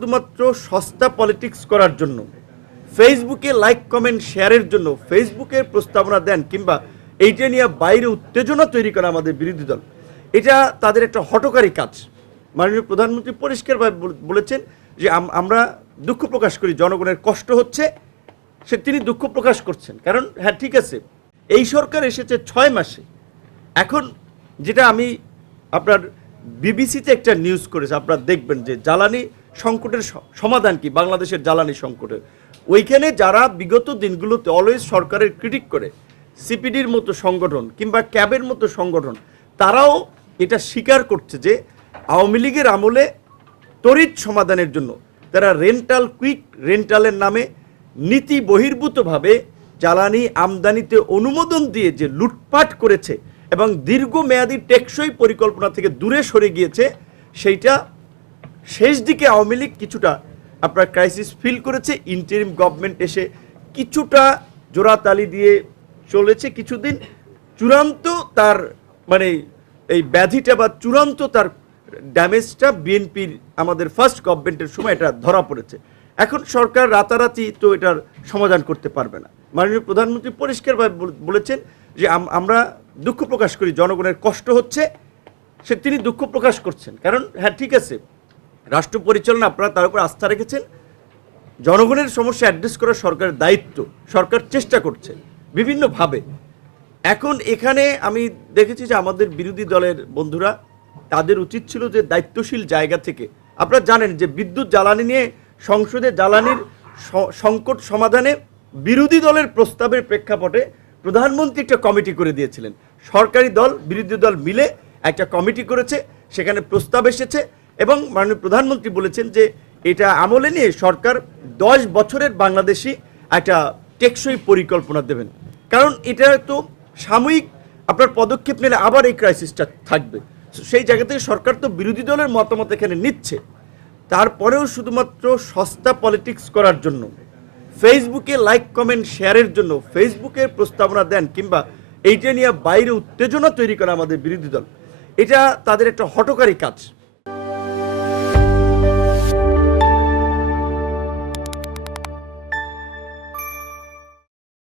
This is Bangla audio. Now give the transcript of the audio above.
শুধুমাত্র সস্তা পলিটিক্স করার জন্য ফেসবুকে লাইক কমেন্ট শেয়ারের জন্য ফেসবুকের প্রস্তাবনা দেন কিংবা এইটা নিয়ে বাইরে উত্তেজনা তৈরি করা আমাদের বিরোধী দল, এটা তাদের একটা হঠকারী কাজ। মাননীয় প্রধানমন্ত্রী পরিষ্কারভাবে বলেছেন যে আমরা দুঃখ প্রকাশ করি, জনগণের কষ্ট হচ্ছে, তিনি দুঃখ প্রকাশ করছেন। কারণ হ্যাঁ ঠিক আছে, এই সরকার এসেছে 6 মাসে। এখন যেটা আমি আপনার বিবিসিতে একটা নিউজ করেছে, আপনারা দেখবেন যে জ্বালানি সংকটের সমাধান কি, বাংলাদেশের জ্বালানি সংকটের ওইখানে যারা বিগত দিনগুলোতে অলওয়েজ সরকারের ক্রিটিক করে, সিপিডির মতো সংগঠন কিংবা ক্যাবের মতো সংগঠন, তারাও এটা স্বীকার করছে যে আওয়ামী লীগের আমলে তড়িৎ সমাধানের জন্য তারা কুইক রেন্টালের নামে নীতি বহির্ভূতভাবে জ্বালানি আমদানিতে অনুমোদন দিয়ে যে লুটপাট করেছে এবং দীর্ঘমেয়াদী টেকসই পরিকল্পনা থেকে দূরে সরে গিয়েছে, সেইটা শেষ দিকে আওয়ামী লীগ কিছুটা আপনার ক্রাইসিস ফিল করেছে। ইন্টারিম গভর্নমেন্ট এসে কিছুটা জোড়াতালি দিয়ে চলেছে কিছুদিন, চূড়ান্ত তার মানে এই ব্যাধিটা বা চূড়ান্ত তার ড্যামেজটা বিএনপির আমাদের ফার্স্ট গভর্নমেন্টের সময় এটা ধরা পড়েছে। এখন সরকার রাতারাতি তো এটার সমাধান করতে পারবে না। মাননীয় প্রধানমন্ত্রী পরিষ্কারভাবে বলেছেন যে আমরা দুঃখ প্রকাশ করি, জনগণের কষ্ট হচ্ছে, তিনি দুঃখ প্রকাশ করছেন। কারণ হ্যাঁ ঠিক আছে, রাষ্ট্র পরিচালনা আপনারা তার উপর আস্থা রেখেছেন, জনগণের সমস্যা অ্যাড্রেস করার সরকারের দায়িত্ব, সরকার চেষ্টা করছে বিভিন্নভাবে। এখন এখানে আমি দেখেছি যে আমাদের বিরোধী দলের বন্ধুরা, তাদের উচিত ছিল যে দায়িত্বশীল জায়গা থেকে, আপনারা জানেন যে বিদ্যুৎ জ্বালানি নিয়ে সংসদে জ্বালানির সংকট সমাধানে বিরোধী দলের প্রস্তাবের প্রেক্ষাপটে প্রধানমন্ত্রী একটা কমিটি করে দিয়েছিলেন। সরকারি দল বিরোধী দল মিলে একটা কমিটি করেছে, সেখানে প্রস্তাব এসেছে এবং মাননীয় প্রধানমন্ত্রী বলেছেন যে এটা আমলে নিয়ে সরকার 10 বছরের বাংলাদেশি একটা টেকসই পরিকল্পনা দেবেন। কারণ এটা তো সাময়িক আপনার পদক্ষেপ নিলে আবার এই ক্রাইসিসটা থাকবে। সেই জায়গা থেকে সরকার তো বিরোধী দলের মতামত এখানে নিচ্ছে, তারপরেও শুধুমাত্র সস্তা পলিটিক্স করার জন্য ফেসবুকে লাইক কমেন্ট শেয়ারের জন্য ফেসবুকের প্রস্তাবনা দেন কিংবা এইটা নিয়ে বাইরে উত্তেজনা তৈরি করা আমাদের বিরোধী দল, এটা তাদের একটা হঠকারী কাজ।